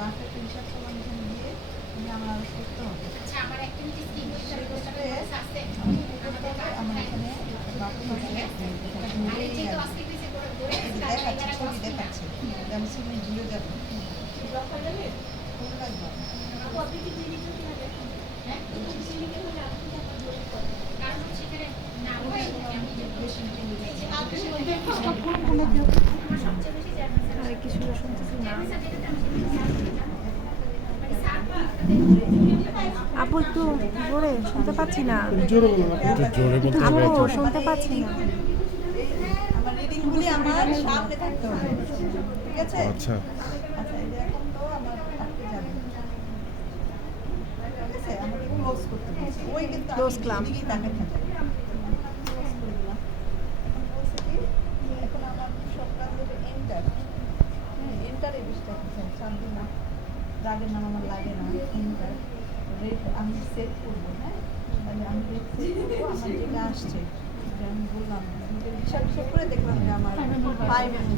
Plus একটা হিসাব করলাম এখানে দিয়ে আমি আমার আরো করতে হবে। আচ্ছা আমার অ্যাক্টিভিটি স্কিম সেক্ষেত্রে আছে আমার এখানে বাকি আরে যেহেতু আজকে কিছু করে দেখাচ্ছি, ছবি দেখাচ্ছি, আমি সিমে জুড়ে যাবো। ফোন লাগবে হ্যাঁ কারণ সেখানে না হয় আমি যে সবচেয়ে বেশি আর কিছু শুনতেছি না। আপু একটু জোরে শুনতে পাচ্ছি না। জোরে বলুন আপনি। একটু জোরে বলতে আপু হবে। শুনতে পাচ্ছি না। আমার রিডিংগুলি আমার সামনে থাকতে হবে, ঠিক আছে? আচ্ছা আচ্ছা, এই যে এখন তো আমার আটকে যাবে, ঠিক আছে? আমাকে ক্লোজ করতে বলছে, ওই কিন্তু Close clamp. দিকেই তাকিয়ে থাকে। ক্লোজ করে দিলাম। এখন বলছে কি, এখন আমার সব কাজ হবে এন্টার। হ্যাঁ, এন্টারে বিষটা আছে, শান্তি না, রাগের নাম আমার লাগে না, এন্টার। রেট আমি সেট করবো, হ্যাঁ? তাহলে আমি রেট সেট করবো, আমার যেটা আসছে, যে আমি বললাম, হিসাব হিসাব করে দেখলাম যে আমার 5 mm,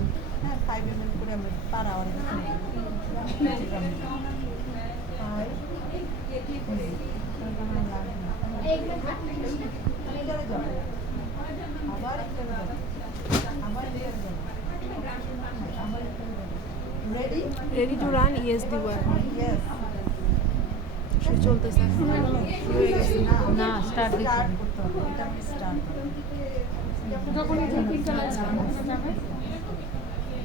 হ্যাঁ 5 mm করে আমি পার আওয়ার দিতে হবে। 5 আমার লাগে না। এটারে যাবো, আবার এটারে যাবো, আবার এটারে যাবো, আবার এটারে যাবো। Ready? Ready to run, yes দিব এখন। ইয়েস। সে চলতেছে শুরু হয়ে গেছে। না, স্টার্ট করতে হবে, এটা আমি স্টার্ট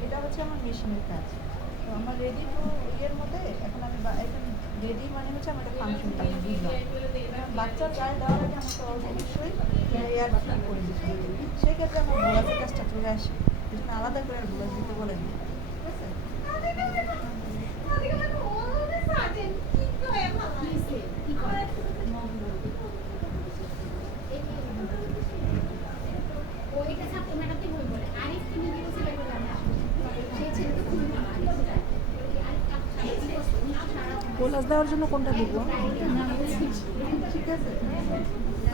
এটা হচ্ছে আমার মেশিনের কাজ। তো আমার রেডি টু ইয়ের মধ্যে এখন আমি এখন রেডি মানে হচ্ছে আমার একটা ফাংশন আমি বুঝলাম। বাচ্চা ট্রায়াল দেওয়ার আগে আমাকে অবশ্যই এয়ার ফিল করে দিতে হবে। সেক্ষেত্রে আমার বোলাসের কাজটা চলে আসে, এজন্য আলাদা করে আর বোলাস দিতে বলেন, ঠিক আছে? ওইটা ছাত্র ম্যাডামকে বই বলে আরিফ তুমি কি বলছিলে বলে আমি সেই ছেলে তো খুবই ভালো আরিফ বোলাস দেওয়ার জন্য কোনটা দিব? ঠিক আছে?